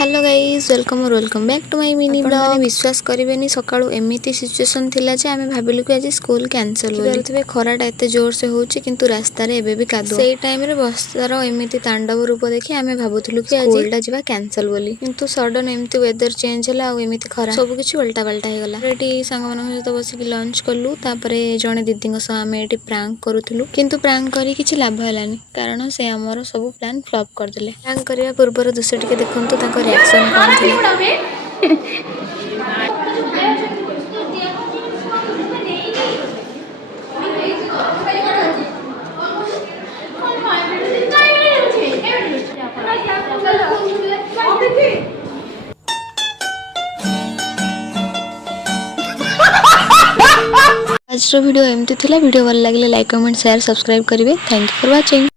Hello guys welcome और welcome back to my mini blog. मैंने विश्वास करेनि सकाळू एमिती सिचुएशन थिला जे आमे भाबिलु कि आज स्कूल कैंसल बोली तबे खराटा एते जोर से होउची किंतु रास्ता रे एबे भी कादो सेई टाइम रे बस्तार एमिती तांडव रूप देखि आमे भाबुथुलु कि स्कूल टा जिबा कैंसल बोली किंतु सडन एमिती वेदर चेंज होला आ एमिती खरा सब किछि उल्टा पल्टा हे गला। रेडी संग मन सहित बसिक लंच कलु तापरे जणे दीदी सह आमे एटी प्रैंक करूथुलु किंतु प्रैंक करी किछि लाभ हलानी कारण से हमर सब प्लान फ्लॉप कर देले। प्रैंक करिया पूर्व दूसरे टिके देखंतु ताको रिएक्शन कोन थिला। आज वीडियो एमती थिला। वीडियो भल लगे लाइक कमेंट शेयर सब्सक्राइब करेंगे। Thank you for watching.